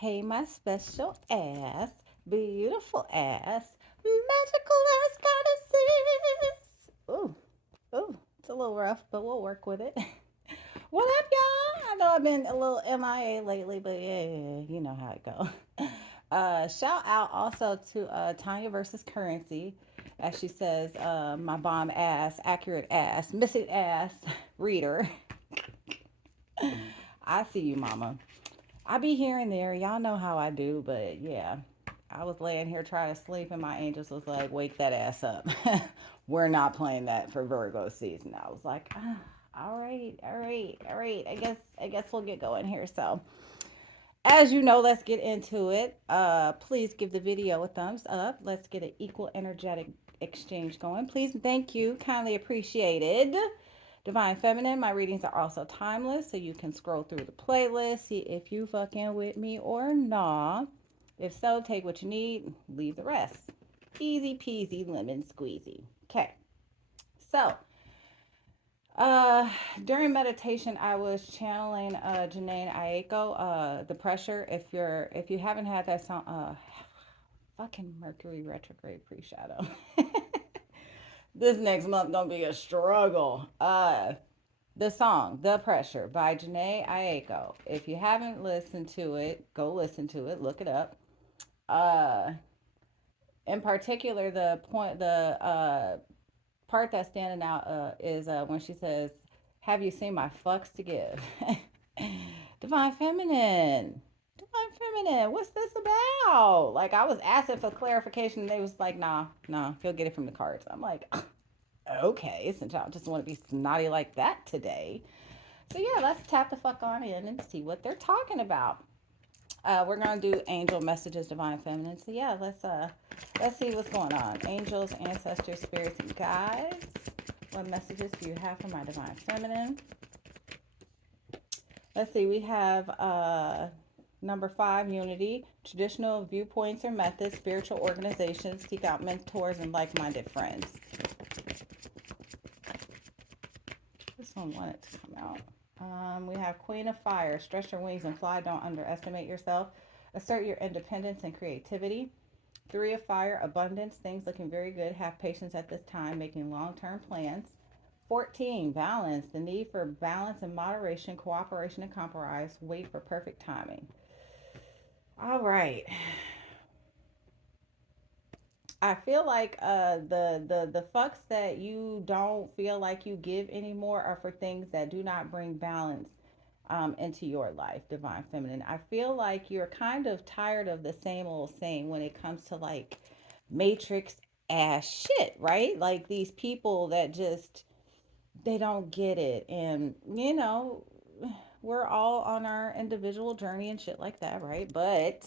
Hey, my special ass, beautiful ass, magical ass goddesses. Ooh, ooh, it's a little rough, but we'll work with it. What up, y'all? I know I've been a little MIA lately, but yeah, you know how it go. Shout out also to Tanya versus Currency, as she says, my bomb ass, accurate ass, missing ass reader. I see you, mama. I be here and there. Y'all know how I do, but yeah. I was laying here trying to sleep, and my angels was like, "Wake that ass up. We're not playing that for Virgo season." I was like, "All right, all right, all right. I guess we'll get going here." So, as you know, let's get into it. Please give the video a thumbs up. Let's get an equal energetic exchange going. Please and thank you. Kindly appreciated. Divine Feminine, my readings are also timeless, so you can scroll through the playlist, see if you fucking with me or not. If so, take what you need, leave the rest. Easy peasy lemon squeezy. Okay, so uh during meditation I was channeling Janae Aiko, the pressure. If you haven't had that song, fucking Mercury retrograde pre-shadow. This next month gonna be a struggle. The song "The Pressure" by Janae Aiko. If you haven't listened to it, go listen to it, look it up. uh in particular, the part that's standing out is when she says, "Have you seen my fucks to give?" Divine Feminine. Divine Feminine, what's this about? Like, I was asking for clarification, and they was like, nah, you'll get it from the cards. I'm like, okay, since y'all just want to be snotty like that today. So yeah, let's tap the fuck on in and see what they're talking about. We're gonna do angel messages, divine feminine. So yeah, let's see what's going on. Angels, ancestors, spirits, and guides. What messages do you have for my divine feminine? Let's see. We have number 5, unity, traditional viewpoints or methods, spiritual organizations, seek out mentors and like-minded friends. This one wanted to come out. We have Queen of Fire. Stretch your wings and fly. Don't underestimate yourself. Assert your independence and creativity. 3 of Fire. Abundance. Things looking very good. Have patience at this time. Making long-term plans. 14. Balance. The need for balance and moderation, cooperation and compromise. Wait for perfect timing. All right. I feel like the fucks that you don't feel like you give anymore are for things that do not bring balance into your life, divine feminine. I feel like you're kind of tired of the same old same when it comes to like matrix ass shit, right? Like these people that just they don't get it, and we're all on our individual journey and shit like that, right? But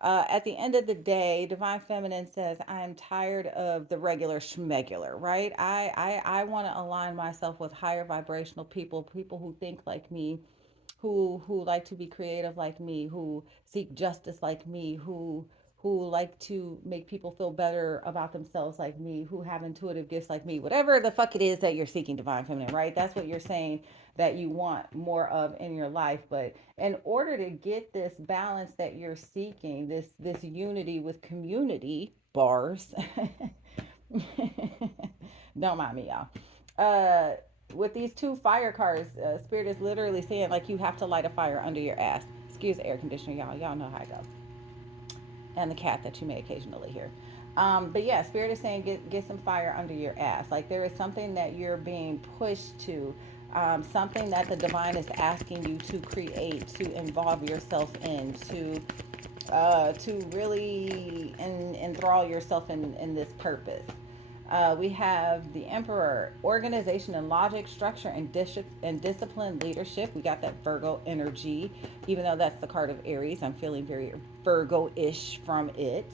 at the end of the day, Divine Feminine says, I am tired of the regular schmegular, right? I want to align myself with higher vibrational people, people who think like me, who like to be creative like me, who seek justice like me, who like to make people feel better about themselves like me, who have intuitive gifts like me, whatever the fuck it is that you're seeking, divine feminine, right? That's what you're saying that you want more of in your life. But in order to get this balance that you're seeking, this unity with community bars, don't mind me, y'all. With these 2 fire cards, Spirit is literally saying like you have to light a fire under your ass. Excuse the air conditioner, y'all. Y'all know how it goes. And the cat that you may occasionally hear. But yeah, Spirit is saying get some fire under your ass. Like there is something that you're being pushed to, something that the divine is asking you to create, to involve yourself in, to really enthrall yourself in this purpose. We have the Emperor, organization and logic, structure and discipline, leadership. We got that Virgo energy, even though that's the card of Aries. I'm feeling very Virgo-ish from it.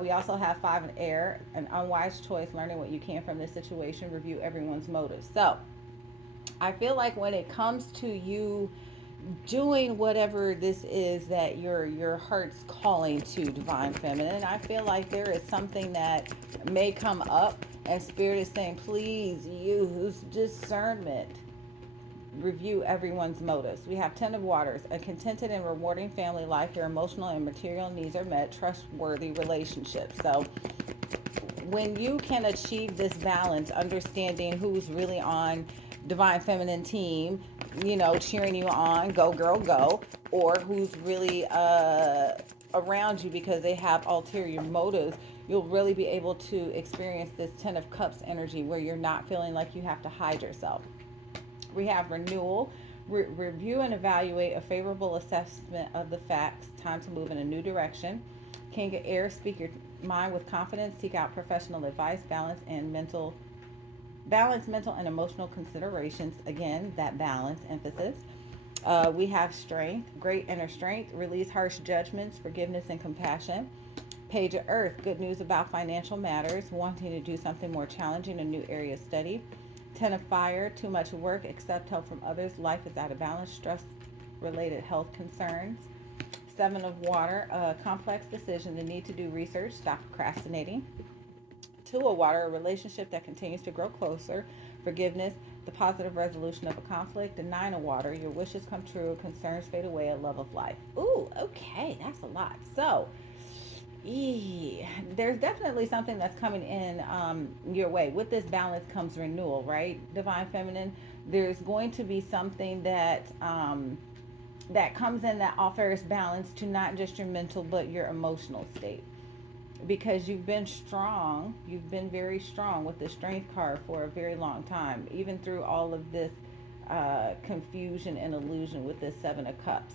We also have 5 in air, an unwise choice, learning what you can from this situation, review everyone's motives. So I feel like when it comes to you doing whatever this is that your heart's calling to, divine feminine, I feel like there is something that may come up, and spirit is saying please use discernment. review everyone's motives. We have 10 of Waters, a contented and rewarding family life. Your emotional and material needs are met, trustworthy relationships. So when you can achieve this balance, understanding who's really on divine feminine team, cheering you on, go girl go, or who's really around you because they have ulterior motives, you'll really be able to experience this 10 of cups energy where you're not feeling like you have to hide yourself. We have renewal. Review and evaluate a favorable assessment of the facts. Time to move in a new direction. King of Air, speak your mind with confidence. Seek out professional advice. Balance mental and emotional considerations. Again, that balance emphasis. We have strength, great inner strength. Release harsh judgments, forgiveness, and compassion. Page of Earth, good news about financial matters. Wanting to do something more challenging, a new area of study. 10 of Fire, too much work, accept help from others. Life is out of balance, stress related health concerns. 7 of Water, a complex decision, the need to do research, stop procrastinating. 2 of Water, a relationship that continues to grow closer, forgiveness, the positive resolution of a conflict. And 9 of Water, your wishes come true, concerns fade away, a love of life. Ooh, okay, that's a lot. So, there's definitely something that's coming in your way. With this balance comes renewal, right? Divine feminine. There's going to be something that that comes in that offers balance to not just your mental but your emotional state, because you've been strong. You've been very strong with the strength card for a very long time, even through all of this confusion and illusion with this 7 of Cups.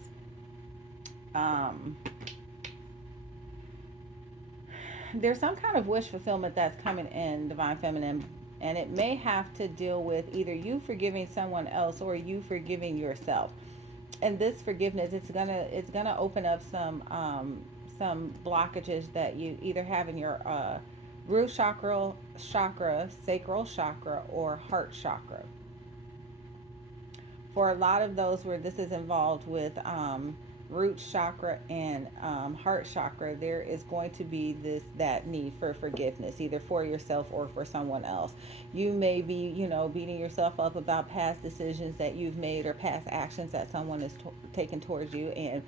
There's some kind of wish fulfillment that's coming in, divine feminine, and it may have to deal with either you forgiving someone else or you forgiving yourself. And this forgiveness, it's gonna open up some blockages that you either have in your root chakra, sacral chakra, or heart chakra. For a lot of those where this is involved with root chakra and heart chakra, there is going to be that need for forgiveness, either for yourself or for someone else. You may be, beating yourself up about past decisions that you've made or past actions that someone has taken towards you, and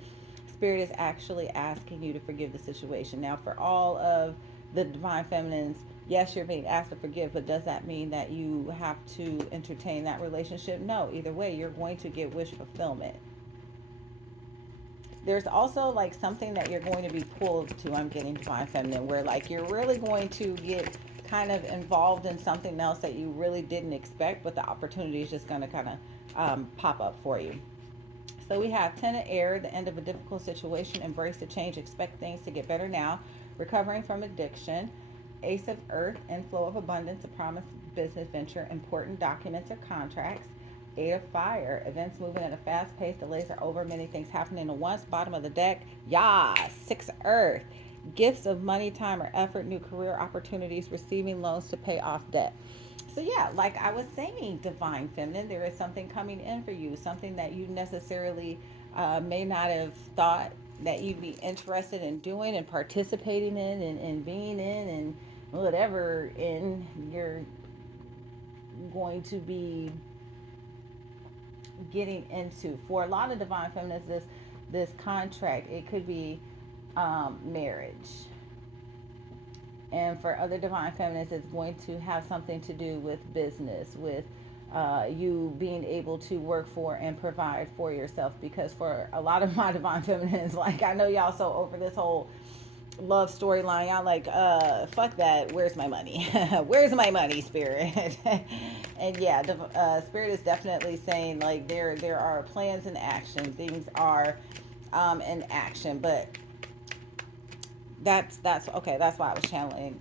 Spirit is actually asking you to forgive the situation. Now, for all of the divine feminines, yes, you're being asked to forgive, but does that mean that you have to entertain that relationship? No, either way, you're going to get wish fulfillment. There's also like something that you're going to be pulled to. I'm getting divine feminine, where like you're really going to get kind of involved in something else that you really didn't expect, but the opportunity is just going to kind of pop up for you. So we have 10 of Air, the end of a difficult situation, embrace the change, expect things to get better now, recovering from addiction. Ace of Earth, inflow of abundance, a promised business venture, important documents or contracts. 8 of Fire, events moving at a fast pace, delays are over, many things happening at once. Bottom of the deck, 6 of Earth, gifts of money, time, or effort, new career opportunities, receiving loans to pay off debt. So yeah, like I was saying, divine feminine, there is something coming in for you, something that you necessarily may not have thought that you'd be interested in doing and participating in and being in and whatever, and you're going to be getting into. For a lot of divine feminists, this contract, it could be marriage. And for other divine feminists, it's going to have something to do with business, with you being able to work for and provide for yourself. Because for a lot of my divine feminines, like I know y'all so over this whole love storyline, y'all like, fuck that, where's my money? Where's my money, Spirit? And yeah, Spirit is definitely saying like there are plans in action, things are in action, but that's okay. That's why I was channeling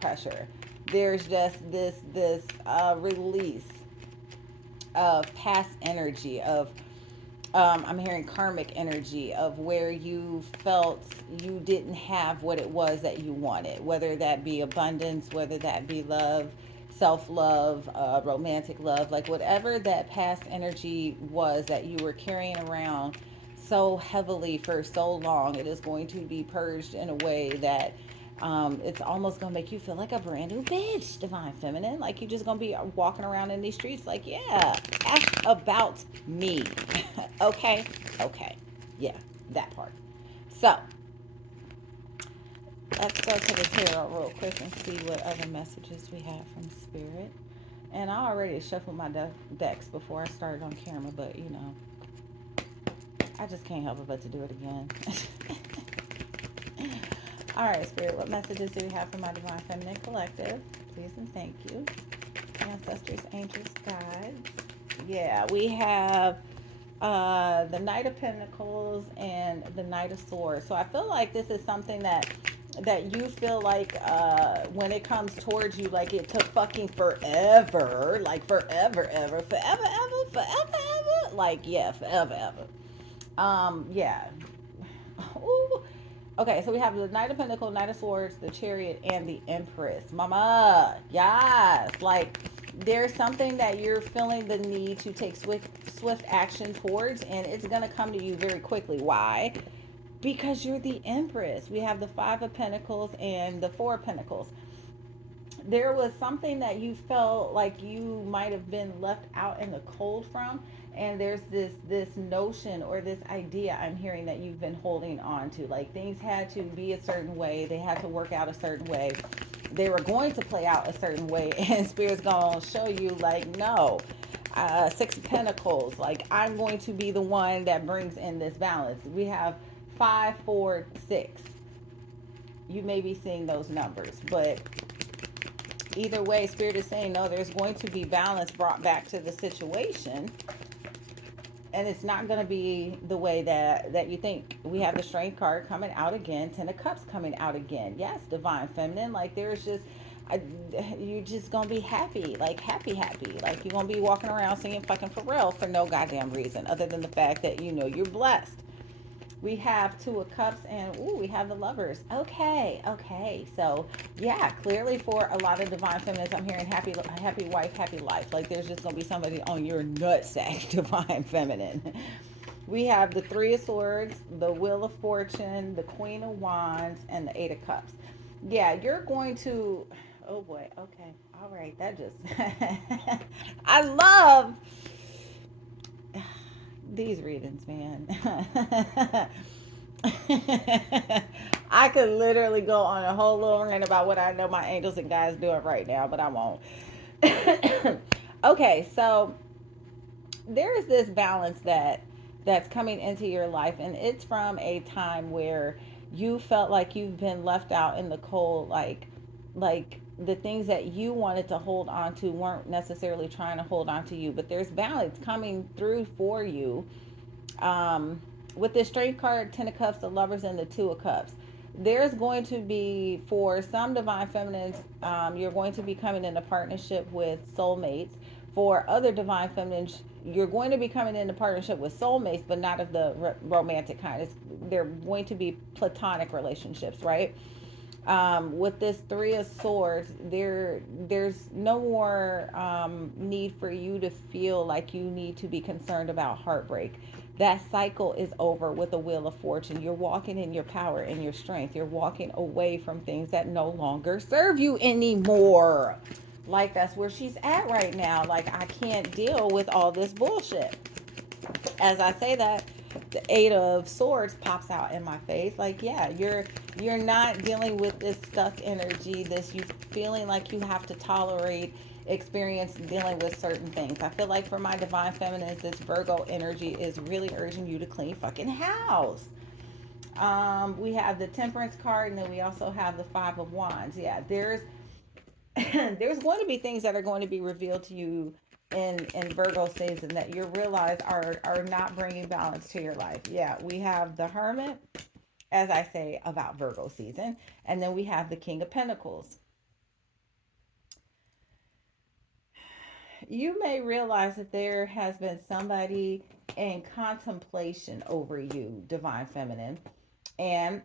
pressure. There's just this release of past energy, of I'm hearing karmic energy, of where you felt you didn't have what it was that you wanted, whether that be abundance, whether that be love, self-love, romantic love, like whatever that past energy was that you were carrying around so heavily for so long. It is going to be purged in a way that It's almost gonna make you feel like a brand new bitch, divine feminine. Like you're just gonna be walking around in these streets like, yeah, ask about me. Okay, okay, yeah, that part. So let's go to the tarot real quick and see what other messages we have from spirit. And I already shuffled my decks before I started on camera, but you know, I just can't help it but to do it again. All right, Spirit, what messages do we have for my Divine Feminine Collective? Please and thank you. Ancestors, angels, guides. Yeah, we have the Knight of Pentacles and the Knight of Swords. So I feel like this is something that you feel like when it comes towards you, like it took fucking forever, like forever, ever, forever, ever, forever, ever, like yeah, forever, ever. Yeah. Ooh. Okay, so we have the Knight of Pentacles, Knight of Swords, the Chariot, and the Empress. Mama, yes. Like, there's something that you're feeling the need to take swift action towards, and it's going to come to you very quickly. Why? Because you're the Empress. We have the Five of Pentacles and the Four of Pentacles. There was something that you felt like you might have been left out in the cold from, and there's this notion or this idea I'm hearing that you've been holding on to, like things had to be a certain way, they had to work out a certain way, they were going to play out a certain way, and spirit's gonna show you like no. Six of Pentacles, like I'm going to be the one that brings in this balance. We have 5, 4, 6. You may be seeing those numbers, but either way, spirit is saying no, there's going to be balance brought back to the situation, and it's not going to be the way that you think. We have the Strength card coming out again, Ten of Cups coming out again. Yes, divine feminine, like there's just you're just gonna be happy, like happy, like you're gonna be walking around singing fucking Pharrell for no goddamn reason other than the fact that you know you're blessed. We have Two of Cups, and ooh, we have the Lovers. Okay. So yeah, clearly for a lot of divine feminines, I'm hearing happy wife, happy life. Like there's just gonna be somebody on your nutsack, divine feminine. We have the Three of Swords, the Wheel of Fortune, the Queen of Wands, and the Eight of Cups. Yeah, you're going to. Oh boy. Okay. All right. That just. I love these readings, man. I could literally go on a whole little rant about what I know my angels and guys doing right now, but I won't. Okay, so there is this balance that's coming into your life, and it's from a time where you felt like you've been left out in the cold, like the things that you wanted to hold on to weren't necessarily trying to hold on to you, but there's balance coming through for you. With this Strength card, Ten of Cups, the Lovers, and the Two of Cups, there's going to be, for some divine feminines, you're going to be coming in a partnership with soulmates. For other divine feminines, you're going to be coming into partnership with soulmates, but not of the romantic kind. They're going to be platonic relationships, right? With this Three of Swords, there's no more need for you to feel like you need to be concerned about heartbreak. That cycle is over with the Wheel of Fortune. You're walking in your power and your strength. You're walking away from things that no longer serve you anymore. Like that's where she's at right now. Like I can't deal with all this bullshit. As I say that, the Eight of Swords pops out in my face. Like, yeah, you're not dealing with this stuck energy, this you feeling like you have to tolerate experience dealing with certain things. I feel like for my divine feminines, this Virgo energy is really urging you to clean fucking house. We have the Temperance card, and then we also have the Five of Wands. Yeah, there's going to be things that are going to be revealed to you in Virgo season that you realize are not bringing balance to your life. Yeah, we have the Hermit, as I say about Virgo season, and then we have the King of Pentacles. You may realize that there has been somebody in contemplation over you, divine feminine, and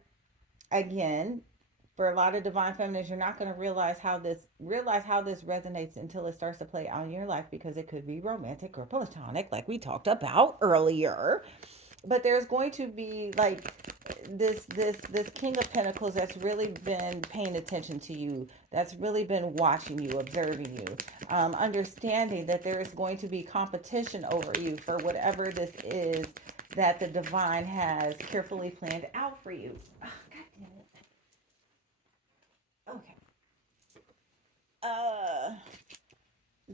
again, for a lot of divine feminines, you're not going to realize how this resonates until it starts to play out in your life, because it could be romantic or platonic, like we talked about earlier. but there's going to be like this King of Pentacles that's really been paying attention to you, that's really been watching you, observing you, understanding that there is going to be competition over you for whatever this is that the divine has carefully planned out for you. Oh, God damn it. Okay. Uh,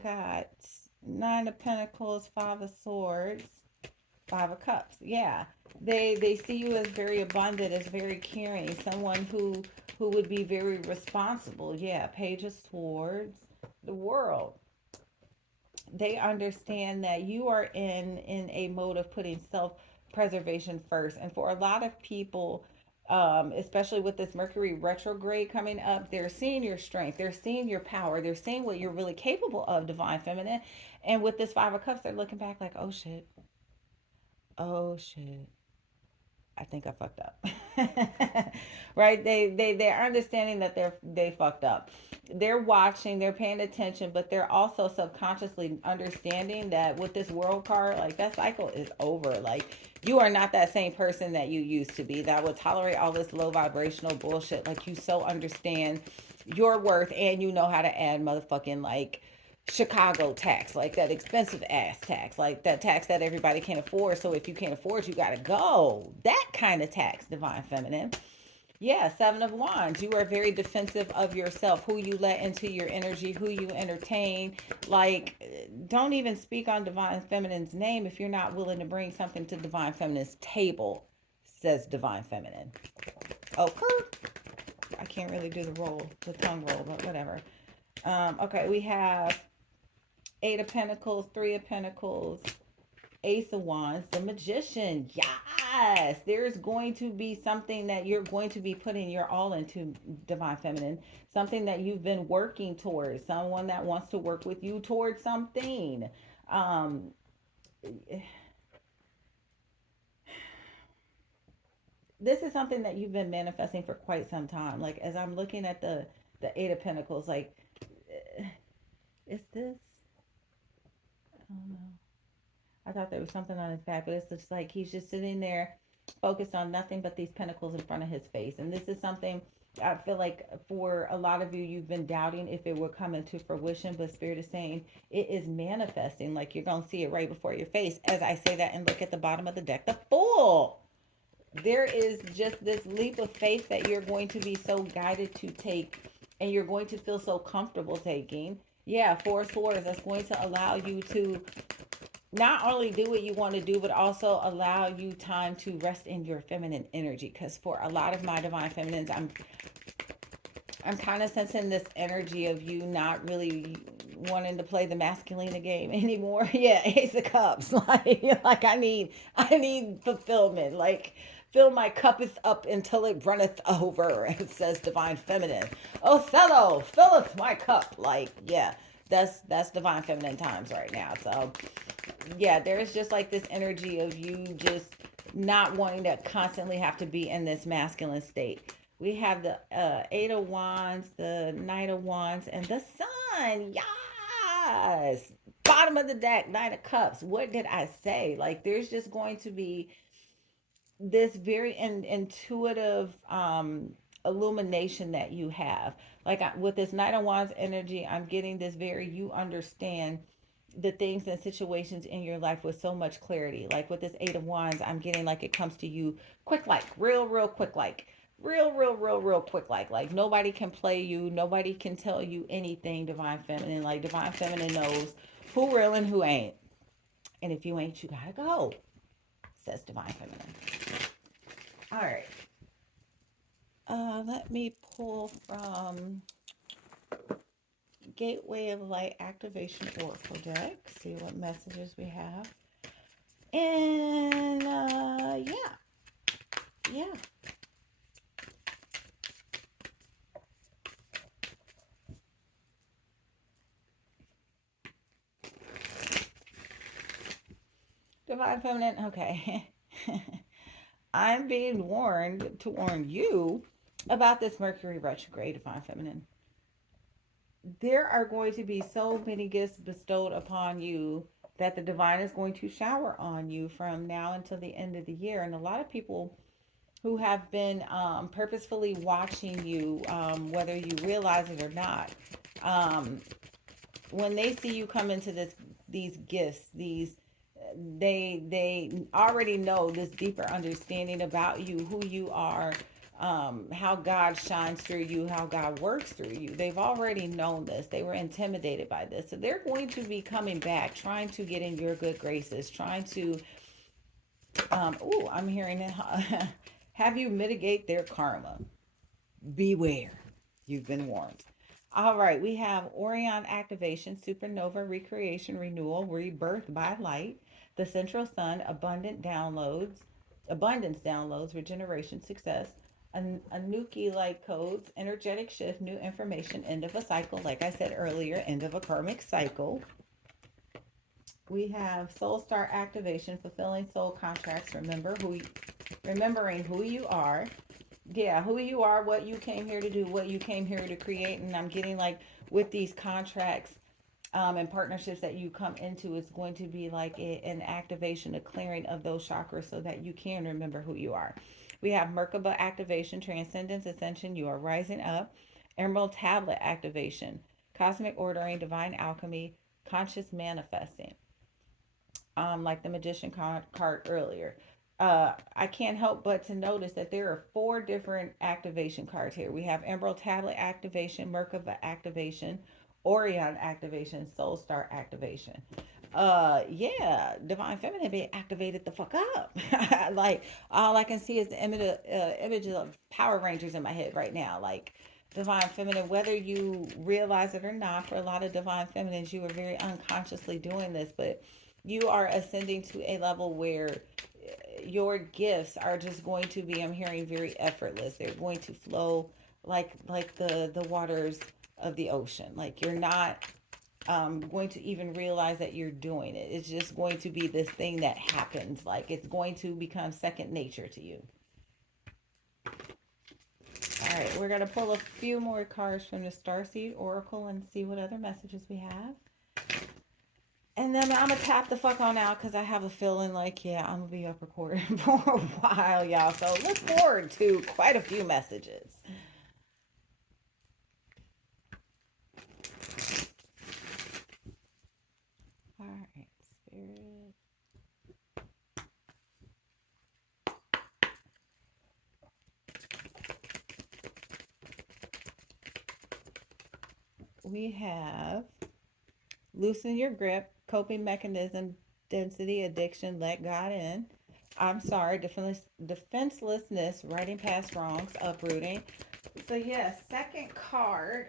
got Nine of Pentacles, Five of Swords, Five of Cups. Yeah. They see you as very abundant, as very caring, someone who would be very responsible. Yeah, Page of Swords, the World. They understand that you are in a mode of putting self-preservation first. And for a lot of people, especially with this Mercury retrograde coming up, they're seeing your strength, they're seeing your power, they're seeing what you're really capable of, divine feminine. And with this Five of Cups, they're looking back like, oh shit, oh shit, I think I fucked up. Right? They're understanding that they fucked up. They're watching, they're paying attention, but they're also subconsciously understanding that with this world card, like that cycle is over. Like you are not that same person that you used to be that would tolerate all this low vibrational bullshit. Like you so understand your worth and you know how to add motherfucking like Chicago tax, like that expensive ass tax, like that tax that everybody can't afford. So if you can't afford, you gotta go. That kind of tax, divine feminine. Yeah, Seven of Wands. You are very defensive of yourself, who you let into your energy, who you entertain. Like, don't even speak on divine feminine's name if you're not willing to bring something to divine feminine's table, says divine feminine. Okay. I can't really do the tongue roll, but whatever. Okay, we have Eight of Pentacles, Three of Pentacles, Ace of Wands, the Magician. Yes, there's going to be something that you're going to be putting your all into, divine feminine. Something that you've been working towards. Someone that wants to work with you towards something. Um, this is something that you've been manifesting for quite some time. Like as I'm looking at the Eight of Pentacles, like is this? I don't know. I thought there was something on his back, but it's just like he's just sitting there focused on nothing but these pentacles in front of his face. And this is something I feel like for a lot of you, you've been doubting if it would come into fruition, but Spirit is saying it is manifesting. Like you're going to see it right before your face. As I say that and look at the bottom of the deck, the Fool. There is just this leap of faith that you're going to be so guided to take and you're going to feel so comfortable taking. Yeah, Four of Swords. That's going to allow you to not only do what you want to do, but also allow you time to rest in your feminine energy. Because for a lot of my divine feminines, I'm kind of sensing this energy of you not really wanting to play the masculine game anymore. Yeah, Ace of Cups. Like I need fulfillment. Like fill my cup is up until it runneth over. It says divine feminine. Othello, filleth my cup. Like yeah, that's divine feminine times right now. So yeah, there's just like this energy of you just not wanting to constantly have to be in this masculine state. We have the Eight of Wands, the Knight of Wands, and the Sun. Yes. Bottom of the deck, Knight of Cups. What did I say? Like, there's just going to be this very intuitive illumination that you have. Like, with this Knight of Wands energy, I'm getting this very, you understand the things and situations in your life with so much clarity. Like with this Eight of Wands, I'm getting like it comes to you quick, like real quick, like real quick, like nobody can play you, nobody can tell you anything. Divine feminine, like divine feminine knows who real and who ain't, and if you ain't, you gotta go, says divine feminine. All right, let me pull from Gateway of Light Activation Oracle deck, see what messages we have. And yeah. Divine Feminine, okay. I'm being warned to warn you about this Mercury retrograde, Divine Feminine. There are going to be so many gifts bestowed upon you that the divine is going to shower on you from now until the end of the year. And a lot of people who have been purposefully watching you, whether you realize it or not, um, when they see you come into these gifts, they already know this deeper understanding about you, who you are, how God shines through you, how God works through you. They've already known this. They were intimidated by this. So they're going to be coming back, trying to get in your good graces, trying to, I'm hearing it, have you mitigate their karma. Beware. You've been warned. All right, we have Orion activation, supernova recreation, renewal, rebirth by light, the central sun, abundance downloads, regeneration, success, Anuki light codes, energetic shift, new information, end of a cycle. Like I said earlier, end of a karmic cycle. We have soul star activation, fulfilling soul contracts, remembering who you are. Yeah, who you are, what you came here to do, what you came here to create. And I'm getting like with these contracts and partnerships that you come into, it's going to be like an activation, a clearing of those chakras so that you can remember who you are. We have Merkaba activation, transcendence, ascension, you are rising up. Emerald tablet activation, cosmic ordering, divine alchemy, conscious manifesting, like the magician card earlier. I can't help but to notice that there are four different activation cards here. We have Emerald Tablet activation, Merkaba activation, Orion activation, Soul Star activation. Yeah, Divine Feminine be activated the fuck up. Like all I can see is the image of Power Rangers in my head right now. Like Divine Feminine, whether you realize it or not, for a lot of Divine Feminines, you are very unconsciously doing this, but you are ascending to a level where your gifts are just going to be, I'm hearing, very effortless. They're going to flow like the waters of the ocean. Like you're not going to even realize that you're doing it. It's just going to be this thing that happens. Like it's going to become second nature to you. All right, we're going to pull a few more cards from the Starseed Oracle and see what other messages we have. And then I'm going to tap the fuck on out because I have a feeling like, yeah, I'm going to be up recording for a while, y'all. So look forward to quite a few messages. All right, Spirit. We have loosen your grip, coping mechanism, density, addiction, let God in. I'm sorry, defenselessness, writing past wrongs, uprooting. So, yeah, second card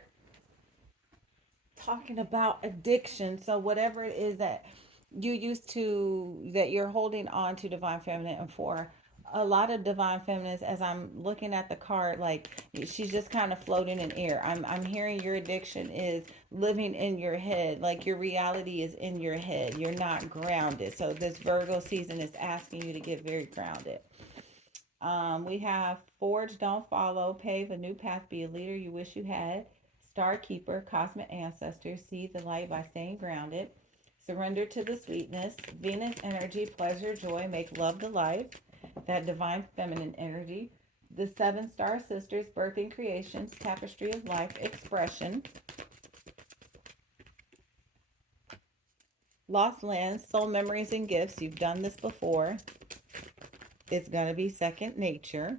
talking about addiction. So, whatever it is that you used to, that you're holding on to Divine Feminine, and for a lot of Divine Feminines, as I'm looking at the card, like she's just kind of floating in air. I'm hearing your addiction is living in your head, like your reality is in your head. You're not grounded. So this Virgo season is asking you to get very grounded. We have Forge, Don't Follow, Pave a New Path, Be a Leader You Wish You Had, Star Keeper, Cosmic Ancestors, See the Light by Staying Grounded, Surrender to the Sweetness, Venus Energy, Pleasure, Joy, Make Love the Life, that Divine Feminine Energy, the Seven Star Sisters, Birthing Creations, Tapestry of Life, Expression, Lost Lands, Soul Memories and Gifts. You've done this before. It's going to be second nature.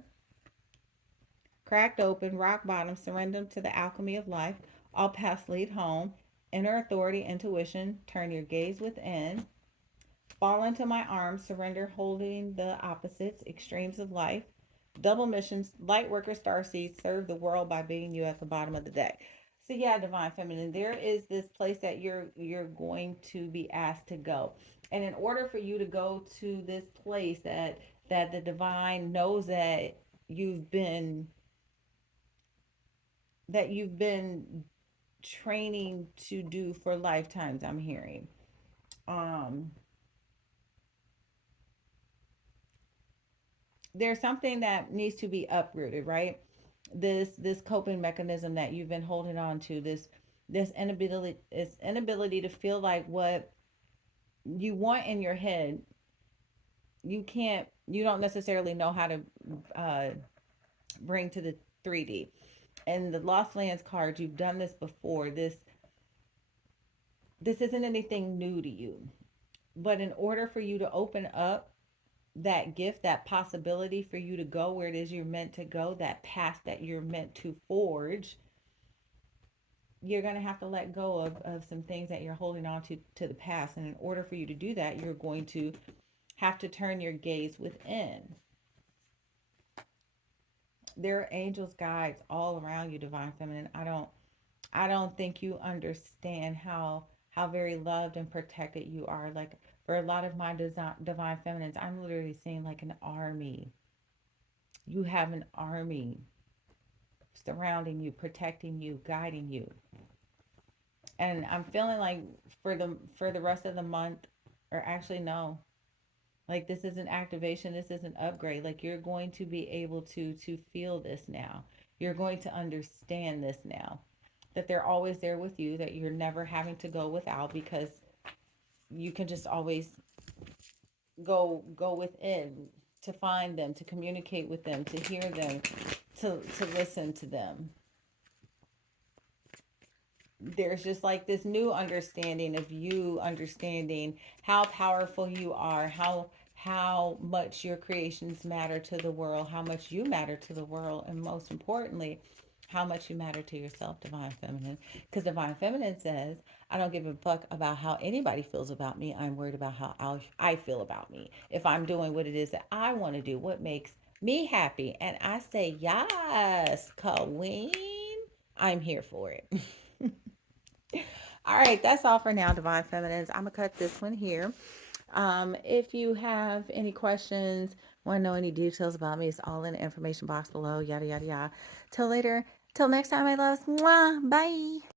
Cracked open, rock bottom, surrender to the alchemy of life. All paths lead home. Inner authority, intuition, turn your gaze within. Fall into my arms, surrender, holding the opposites, extremes of life. Double missions, light worker, star seeds, serve the world by being you at the bottom of the deck. So yeah, Divine Feminine, there is this place that you're going to be asked to go. And in order for you to go to this place that the divine knows you've been that you've been training to do for lifetimes, I'm hearing. Um there's something that needs to be uprooted, right? This coping mechanism that you've been holding on to, this inability to feel like what you want in your head, you don't necessarily know how to uh, bring to the 3D. And the Lost Lands card, you've done this before. This isn't anything new to you. But in order for you to open up that gift, that possibility for you to go where it is you're meant to go, that path that you're meant to forge, you're going to have to let go of some things that you're holding on to the past. And in order for you to do that, you're going to have to turn your gaze within. There are angels, guides all around you, divine feminine. I don't think you understand how very loved and protected you are. Like, for a lot of my divine feminines, I'm literally seeing like an army. You have an army surrounding you, protecting you, guiding you. And I'm feeling like for the rest of the month, or actually no, like this is an activation, this is an upgrade. Like, you're going to be able to feel this now. You're going to understand this now. That they're always there with you, that you're never having to go without, because you can just always go within to find them, to communicate with them, to hear them, to listen to them. There's just like this new understanding of you understanding how powerful you are, how much your creations matter to the world, how much you matter to the world, and most importantly, how much you matter to yourself, divine feminine. Because divine feminine says, I don't give a fuck about how anybody feels about me. I'm worried about how I feel about me. If I'm doing what it is that I want to do, what makes me happy. And I say, yes, Queen, I'm here for it. All right, that's all for now, divine feminines. I'm gonna cut this one here. If you have any questions, want to know any details about me, it's all in the information box below. Yada yada yada. Till later. Till next time, my loves. Mwah. Bye.